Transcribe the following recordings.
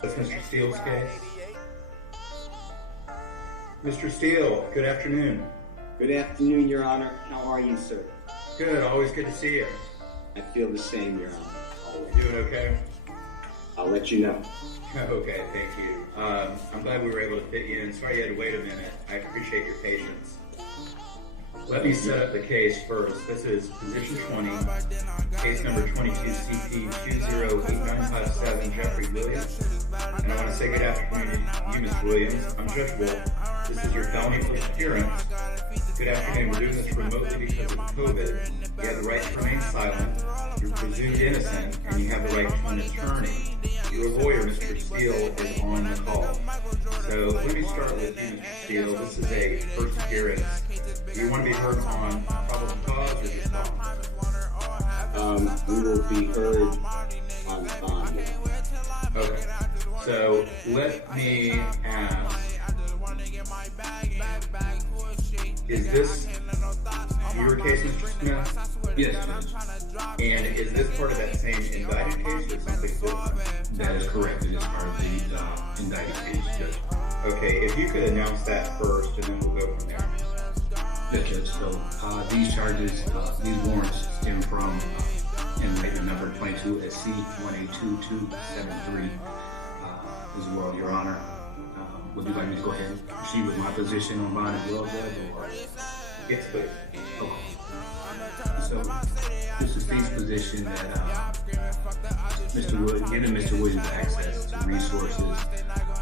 That's Mr. Steele's case. Mr. Steele, good afternoon. Good afternoon, Your Honor. How are you, sir? Good, always good to see you. I feel the same, Your Honor. Always. Doing okay? I'll let you know. Okay, thank you. I'm glad we were able to fit you in. Sorry you had to wait a minute. I appreciate your patience. Let me set up the case first. This is Position 20, case number 22CP208957, Jeffrey Williams. And I want to say good afternoon to you, Ms. Williams. I'm Judge Wolf. This is your felony first appearance. Good afternoon. We're doing this remotely because of COVID. You have the right to remain silent. You're presumed innocent, and you have the right to an attorney. Your lawyer, Mr. Steele, is on the call. So let me start with you, Mr. Steele. This is a first appearance. Do you want to be heard on probable cause or just bond? We will be heard on bond. Okay. So let me ask, is this your case, Mr. Smith? Yes, And is this part of that same indicted case or something different? that is correct. It is part of the indicted case, Judge. Okay, if you could announce that first and then we'll go from there. Yes, Judge. So these charges, these warrants stem from indictment number 22 SC 182273 as well, Your Honor. Would you like me to go ahead and proceed with my position on bond as well, Judge? Or? Yes, please. Okay. So this is the position that giving Mr. Williams access to resources,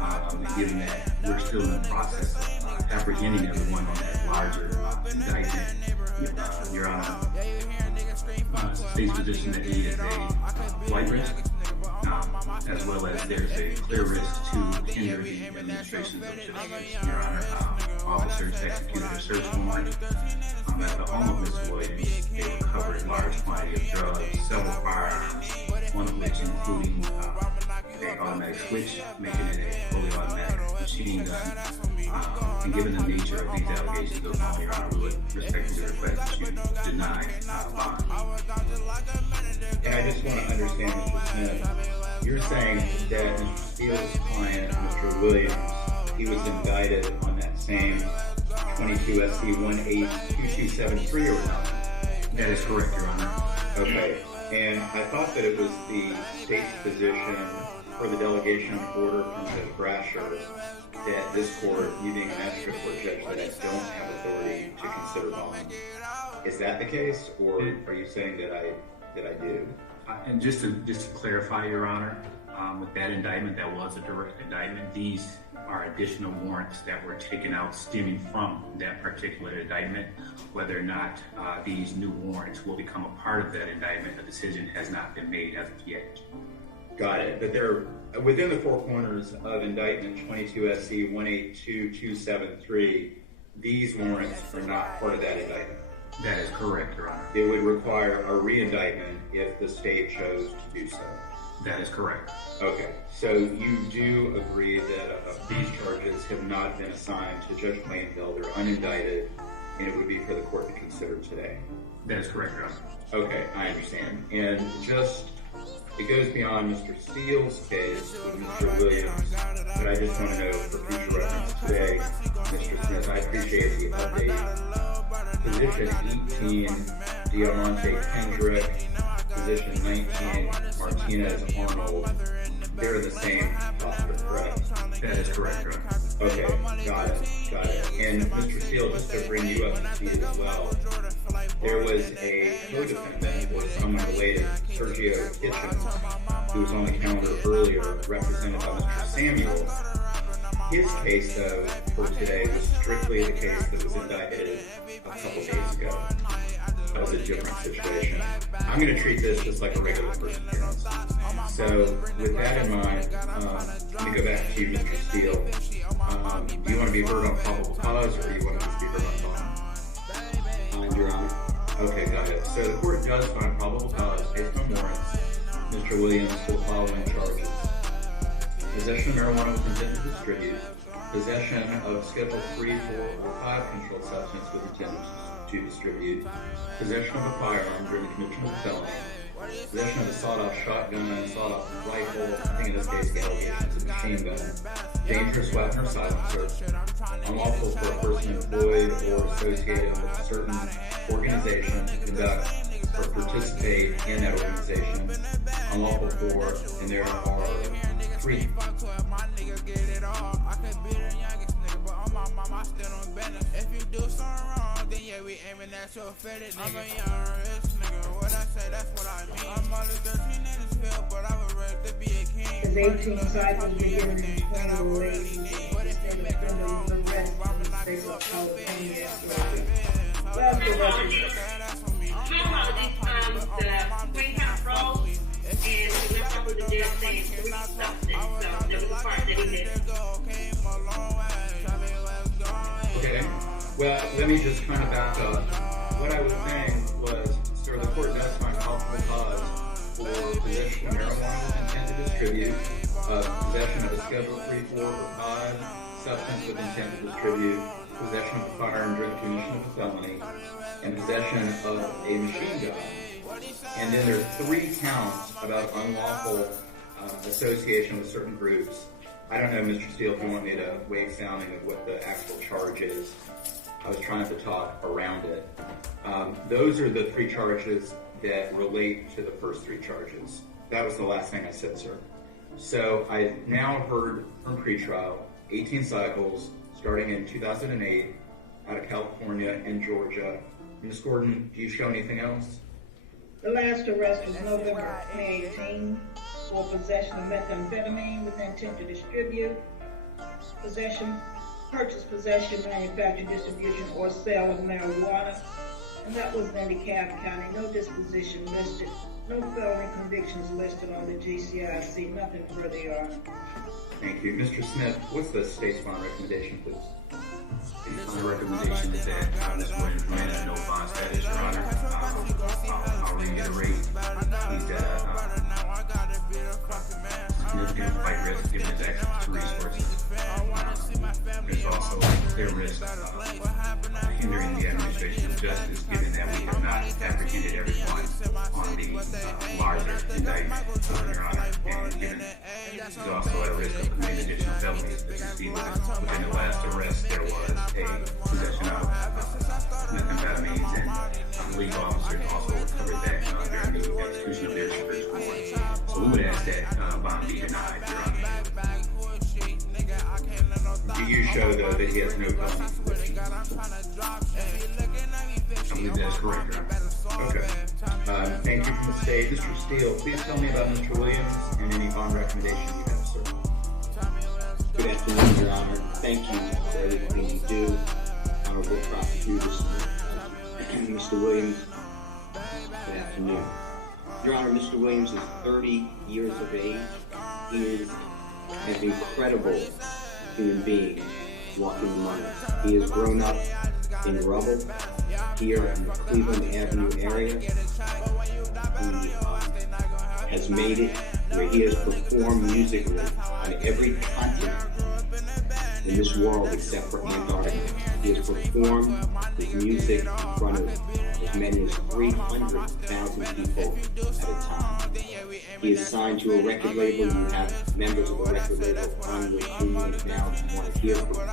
and given that we're still in the process of apprehending everyone on that larger indictment, Your Honor, state's position that he is a flight risk, as well as there's a clear risk to hinder the administration of justice. Your Honor, officers executed a search warrant at the home of Mr. Williams. They recovered a large quantity of drugs, several firearms, one of which including an automatic switch, making it a fully automatic machine gun. And given the nature of these allegations of bond, Your Honor, we would respectfully request that you deny bond. And I just want to understand, Mr. Smith, you're saying that Mr. Steele's client, Mr. Williams, he was indicted on that same 22 SC 182273 or not? That is correct, Your Honor. Okay. And I thought that it was the state's position for the delegation of order from Judge Brasher that this court, you being a magistrate court judge, that I don't have authority to consider bond. Is that the case, or are you saying that I do? And just to clarify, Your Honor, with that indictment, that was a direct indictment. These are additional warrants that were taken out stemming from that particular indictment. Whether or not these new warrants will become a part of that indictment, the decision has not been made as of yet. Got it. But they're within the four corners of indictment 22 SC 182273. These warrants are not part of that indictment. That is correct, Your Honor. It would require a re-indictment if the state chose to do so. That is correct. Okay, so you do agree that these charges have not been assigned to Judge Plainville, they're unindicted, and it would be for the court to consider today. That is correct, Your Honor. Okay, I understand. And it goes beyond Mr. Steele's case with Mr. Williams, but I just want to know for future reference today, Mr. Smith, I appreciate the update. Position 18, Diamante Kendrick, position 19, Martinez Arnold, they're the same officer, correct? That is correct, Your Honor. Okay, got it. And Mr. Steele, just to bring you up to speed as well, there was a co-defendant or someone related, Sergio Kitchens, who was on the calendar earlier, represented by Mr. Samuel. His case, though, for today was strictly the case that was indicted a couple days ago. That was a different situation. I'm going to treat this just like a regular first appearance. So, with that in mind, let me go back to you, Mr. Steele. Do you want to be heard on probable cause, or do you want to just be heard on bond? Your Honor. Okay, got it. So the court does find probable cause based on warrants, Mr. Williams, for the following charges: possession of marijuana with intent to distribute, possession of Schedule 3, 4, or 5 controlled substance with intent to distribute, possession of a firearm during the commission of a felony, possession of a sawed-off shotgun, sawed-off rifle, I think in this case the allegation is a machine gun, dangerous weapon or silencer, unlawful for a person employed or associated with a certain organization to conduct or participate in that organization, unlawful for, and there are three. If you do something wrong, then yeah, we aiming at your fetish, nigga. I'm a young rich nigga. What I say, that's what I mean. I'm only 13 in this field, but I was ready to be a king. His 18 cycles beginning in 2018. But if you make a move, The rest of the state of California. That's the record. that's for me. The Green County Road, and we went over the jail saying 3 something. So there was a part that he missed. Okay, well, let me just kind of back up. What I was saying was, sir, the court does find probable cause for possession of marijuana with intent to distribute, possession of a Schedule 3, 4, or 5 substance with intent to distribute, possession of a firearm during commission of a felony, and possession of a machine gun. And then there's 3 counts about unlawful association with certain groups. I don't know, Mr. Steele, if you want me to waive sounding of what the actual charge is. I was trying to talk around it. Those are the 3 charges that relate to the first 3 charges. That was the last thing I said, sir. So I now heard from pretrial 18 cycles starting in 2008 out of California and Georgia. Ms. Gordon, do you show anything else? The last arrest was November 2018 for possession of methamphetamine with intent to distribute, purchase, possession, manufacture, distribution, or sale of marijuana. And that was in DeKalb County. No disposition listed. No felony convictions listed on the GCIC. Nothing further, Your Honor. Thank you. Mr. Smith, what's the state's bond recommendation, please? My recommendation is that Ms. Williams remain at no bond status, Your Honor. I'll reiterate, he's got a significant flight risk given his access to resources. There's also a clear risk of hindering the administration of justice, given that we have not apprehended everyone on the larger indictment, Your Honor, and given there's also a risk of committing additional felonies. As you see, within the last arrest, there was a possession of methamphetamines, and legal officers also recovered that during the execution of their search warrant. So we would ask that bond be denied, Your Honor. Do you show, though, that he has no felony convictions? I believe that's correct, Your Honor. Okay. Thank you from the state. Mr. Steele, please tell me about Mr. Williams and any bond recommendation you have, sir. Good afternoon, Your Honor. Thank you for everything you do, Honorable Prosecutors. Mr. Williams, good afternoon. Your Honor, Mr. Williams is 30 years of age. He is an incredible human being walking among us. He has grown up in rubble here in the Cleveland Avenue area. He has made it where he has performed musically on every continent in this world except for Antarctica. He has performed his music in front of as many as 300,000 people at a time. He is signed to a record label. You have members of the record label on with whom right now you want to hear from him.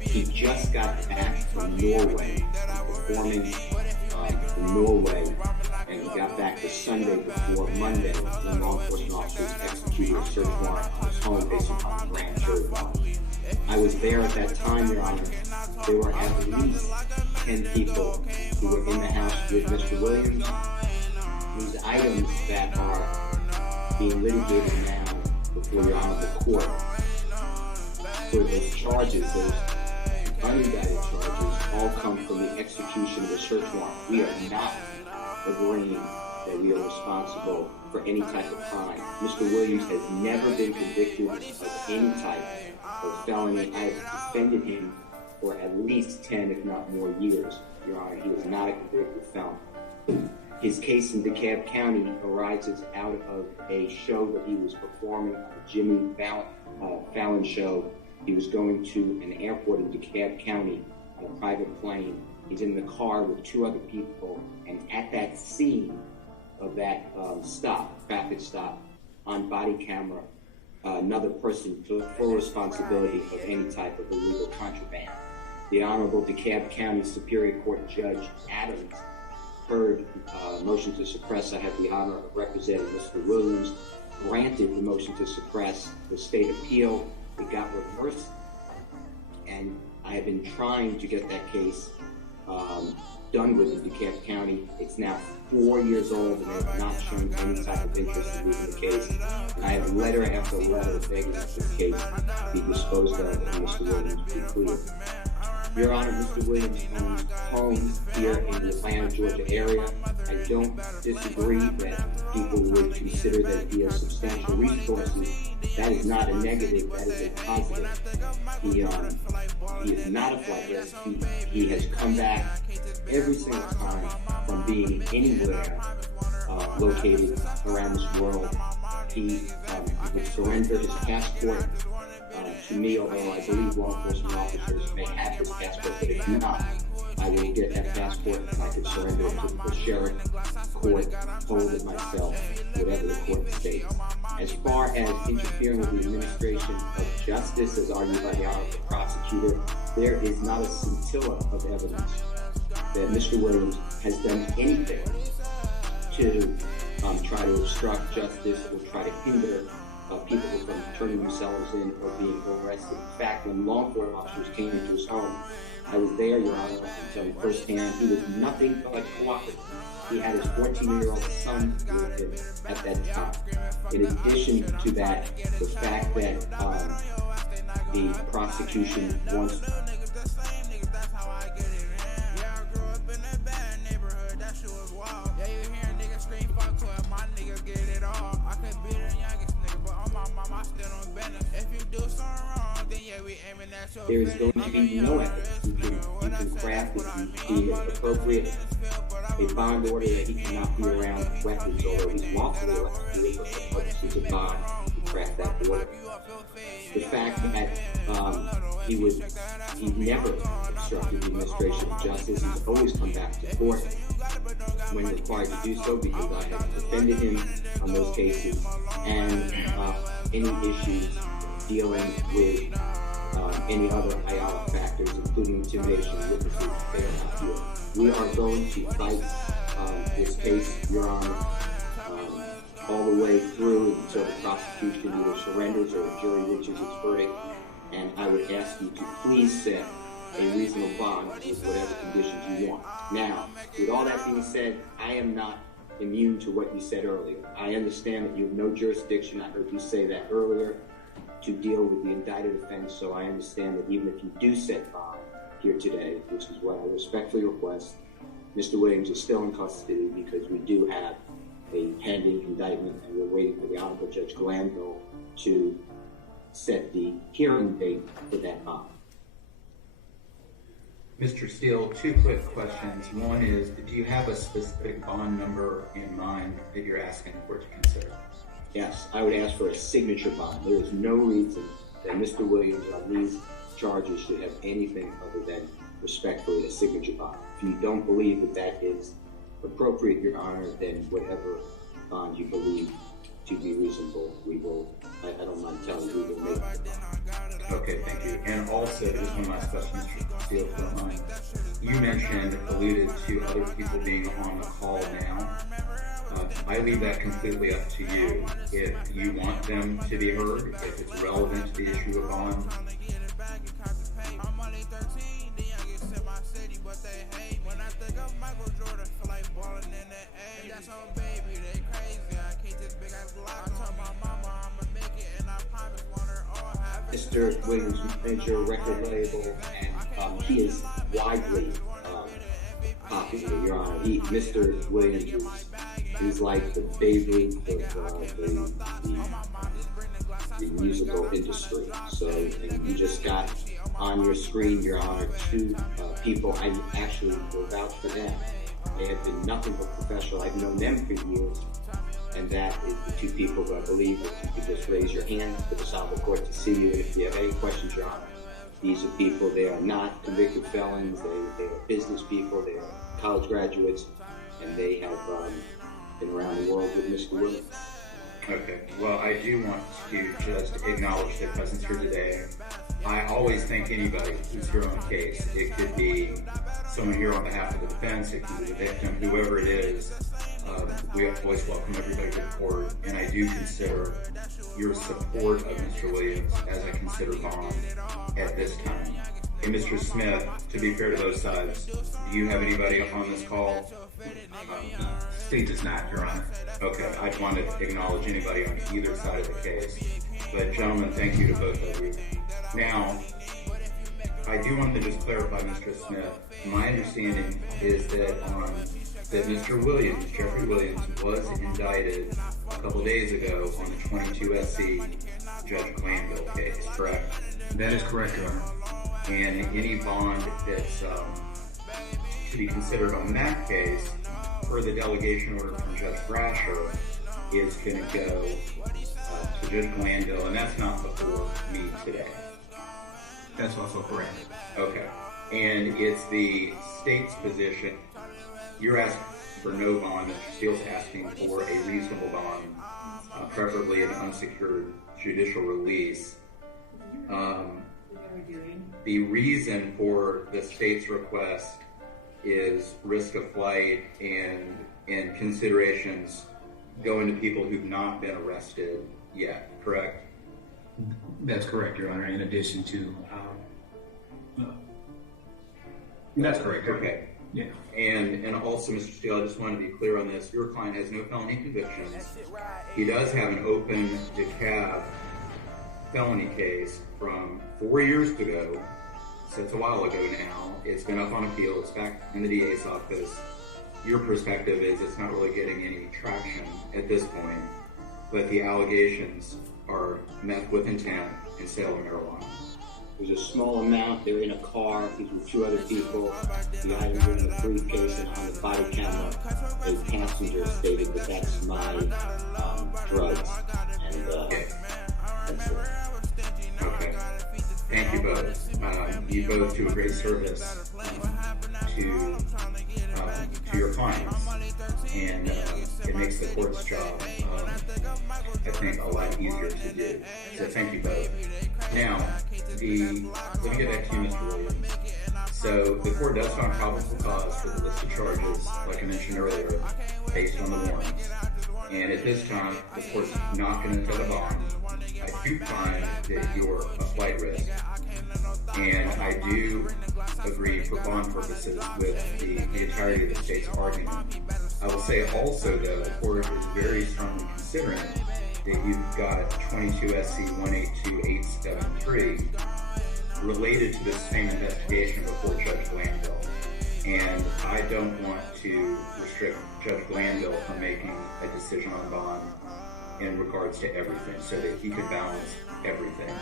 He just got back from Norway, performing in Norway, and he got back the Sunday before Monday when law enforcement officers executed a search warrant on his home based upon a grand jury warrant. I was there at that time, Your Honor. There were at least 10 people who were in the house with Mr. Williams. These items that are being litigated now before Your Honor the court for those charges, those unindicted charges, all come from the execution of a search warrant. We are not agreeing that we are responsible for any type of crime. Mr. Williams has never been convicted of any type of felony. I have defended him for at least 10, if not more years, Your Honor. He is not a convicted felon. His case in DeKalb County arises out of a show that he was performing on the Jimmy Fallon show. He was going to an airport in DeKalb County on a private plane. He's in the car with 2 other people, and at that scene, of that traffic stop, on body camera, another person took full responsibility of any type of illegal contraband. The Honorable DeKalb County Superior Court Judge Adams heard motion to suppress. I have the honor of representing Mr. Williams, granted the motion to suppress. The state appeal, it got reversed, and I have been trying to get that case done with in DeKalb County. It's now 4 years old, and they have not shown any type of interest in moving the case. And I have letter after letter begging that this case be disposed of and Mr. Williams be cleared. Your Honor, Mr. Williams owns homes here in the Atlanta, Georgia area. I don't disagree that people would consider that he has substantial resources. That is not a negative, that is a positive. He is not a flight risk. He has come back every single time from being anywhere located around this world. He would surrender his passport to me, although I believe law enforcement officers may have his passport, but if not, I will get that passport and I can surrender it to the sheriff, court, hold it myself, whatever the court states. As far as interfering with the administration of justice, as argued by the honorable prosecutor, there is not a scintilla of evidence that Mr. Williams has done anything to try to obstruct justice or try to hinder people from turning themselves in or being arrested. In fact, when law enforcement officers came into his home, I was there, Your Honor, I can tell you firsthand, he was nothing but cooperative. He had his 14-year-old son with him at that time. In addition to that, the fact that the prosecution wants there is going to be no evidence. You can craft, if you deem it appropriate, a bond order that he cannot be around weapons, although he's lawfully allowed to do it for the purposes of bond, to craft that order. The fact that he never obstructed the administration of justice. He's always come back to court when required to do so, because I have defended him on those cases, and any issues dealing with any other IALA factors, including intimidation of witnesses, they are not here. We are going to fight this case, Your Honor, all the way through until the prosecution either surrenders or a jury reaches its verdict. And I would ask you to please set a reasonable bond with whatever conditions you want. Now, with all that being said, I am not immune to what you said earlier. I understand that you have no jurisdiction, I heard you say that earlier, to deal with the indicted offense, so I understand that even if you do set bond here today, which is what I respectfully request, Mr. Williams is still in custody because we do have a pending indictment and we're waiting for the Honorable Judge Glanville to set the hearing date for that bond. Mr. Steele, two quick questions. One is, do you have a specific bond number in mind that you're asking the court to consider? Yes, I would ask for a signature bond. There is no reason that Mr. Williams on these charges should have anything other than respectfully a signature bond. If you don't believe that that is appropriate, Your Honor, then whatever bond you believe to be reasonable, we will, I don't mind telling you, we will make it. Okay, thank you. And also, just one last question, Mr. Steele, if you don't mind. You alluded to other people being on the call now. I leave that completely up to you. If you want them to be heard, if it's relevant to the issue of bond. Mr. Williams manages a record label, and he is widely popular, Your Honor. Mr. Williams is like the Babe Ruth of the musical industry. So you just got on your screen, Your Honor, two people. I actually will vouch for them. They have been nothing but professional. I've known them for years. And that is the two people who I believe that you could just raise your hand for the Honorable Court to see you. And if you have any questions, Your Honor, these are people, they are not convicted felons, they are business people, they are college graduates, and they have been around the world with Mr. Williams. Okay, well, I do want to just acknowledge their presence here today. I always thank anybody who's here on the case. It could be someone here on behalf of the defense, it could be the victim, whoever it is. We always welcome everybody to the court, and I do consider your support of Mr. Williams as I consider bond at this time. And Mr. Smith, to be fair to both sides, do you have anybody on this call? State does not, Your Honor. Okay, I just wanted to acknowledge anybody on either side of the case. But gentlemen, thank you to both of you. Now, I do want to just clarify, Mr. Smith. My understanding is that that Mr. Williams, Jeffrey Williams, was indicted a couple days ago on the 22 SC Judge Glanville case, correct? That is correct, Your Honor. And any bond that's to be considered on that case, per the delegation order from Judge Brasher, is going to go to Judge Glanville, and that's not before me today. That's also correct. Okay. And it's the state's position. You're asking for no bond. Mr. Steele's asking for a reasonable bond, preferably an unsecured judicial release. The reason for the state's request is risk of flight and considerations going to people who've not been arrested yet, correct? That's correct, Your Honor, in addition to... that's correct. Okay. Yeah. And also, Mr. Steele, I just want to be clear on this. Your client has no felony convictions. He does have an open DeKalb felony case from 4 years ago. So it's a while ago now. It's been up on appeal. It's back in the DA's office. Your perspective is it's not really getting any traction at this point, but the allegations are meth with intent and sale of marijuana. There's a small amount. They're in a car. He's with two other people. The items are in the briefcase, and on the body camera, a passenger stated that that's my drugs. And that's it. Okay. Thank you both. You both do a great service to your clients, and it makes the court's job, I think, a lot easier to do. So thank you both. Now, let me get back to you, Mr. Williams. So the court does find probable cause for the list of charges, like I mentioned earlier, based on the warrants. And at this time, the court's not going to set a bond. I do find that you're a flight risk. And I do agree for bond purposes with the entirety of the state's argument. I will say also, though, the court is very strongly considering that you've got 22 SC 182873 related to this same investigation before Judge Glanville. And I don't want to restrict Judge Glanville from making a decision on bond in regards to everything, so that he could balance everything.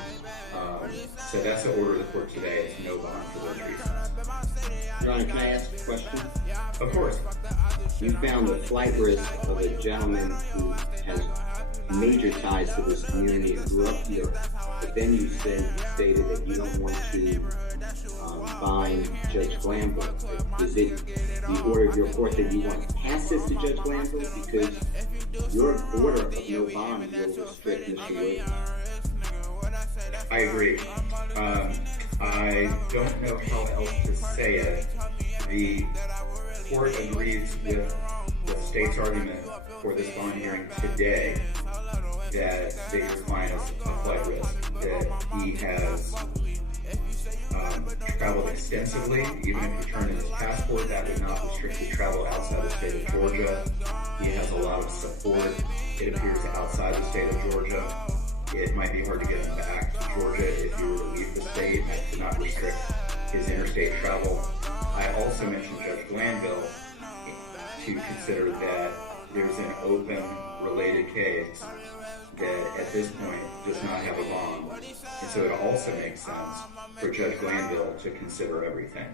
So that's the order of the court today, is no bond for those reasons. Your Honor, can I ask a question? Of course. You found the flight risk of a gentleman who has major ties to this community and grew up here, but then you stated that you don't want to bind Judge Glanville. Is it the order of your court that you want to pass this to Judge Glanville? Because your order of no bond will restrict Mr. Williams. I agree. I don't know how else to say it. The court agrees with the state's argument for this bond hearing today that your client is a flight risk, that he has traveled extensively. Even if he turned in his passport, that would not restrict his travel outside the state of Georgia. He has a lot of support, it appears, outside the state of Georgia. It might be hard to get him back to Georgia if you were to leave the state. That could not restrict his interstate travel. I also mentioned Judge Glanville to consider that there's an open, related case that at this point does not have a bond. And so it also makes sense for Judge Glanville to consider everything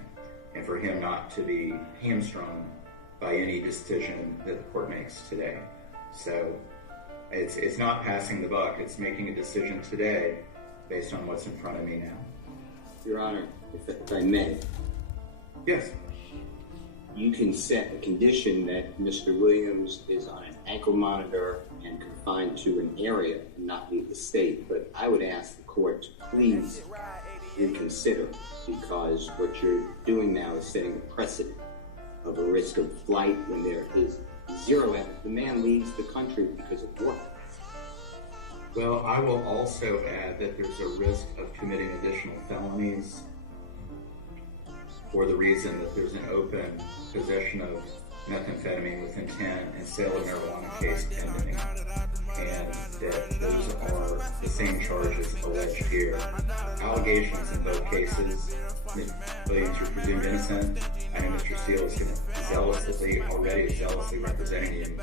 and for him not to be hamstrung by any decision that the court makes today. So it's not passing the buck, it's making a decision today based on what's in front of me now. Your Honor, if I may. Yes. you can set a condition that Mr. Williams is on an ankle monitor and confined to an area and not leave the state. But I would ask the court to please reconsider, because what you're doing now is setting a precedent of a risk of flight when there is zero evidence. The man leaves the country because of work. Well, I will also add that there's a risk of committing additional felonies for the reason that there's an open possession of methamphetamine with intent and sale of marijuana case pending, and that those are the same charges alleged here. Allegations in both cases. Mr. Williams, you're presumed innocent. I know Mr. Steele is already zealously representing you,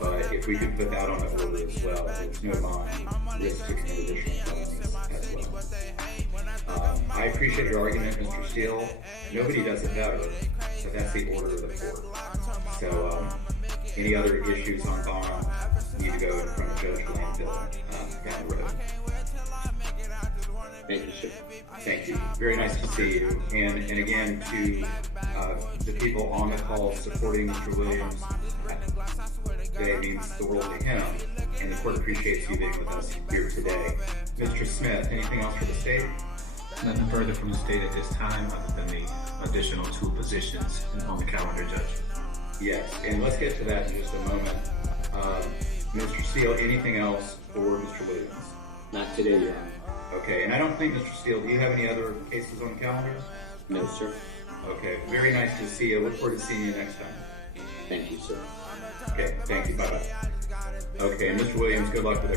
but if we could put that on the order as well, there's no bond, risk to commit additional felonies as well. I appreciate your argument, Mr. Steele. Nobody does it better, but that's the order of the court. So any other issues on bond need to go in front of Judge Glanville down the road. Thank you, sir. Thank you. Very nice to see you. And again, to the people on the call supporting Mr. Williams, today means the world to him, and the court appreciates you being with us here today. Mr. Smith, anything else for the state? Nothing further from the state at this time other than the additional 2 positions on the calendar, Judge. Yes, and let's get to that in just a moment. Mr. Steele, anything else for Mr. Williams? Not today, Your Honor. Okay, and I don't think, Mr. Steele, do you have any other cases on the calendar? No, sir. Okay, very nice to see you. Look forward to seeing you next time. Thank you, sir. Okay, thank you. Bye-bye. Okay, and Mr. Williams, good luck with it.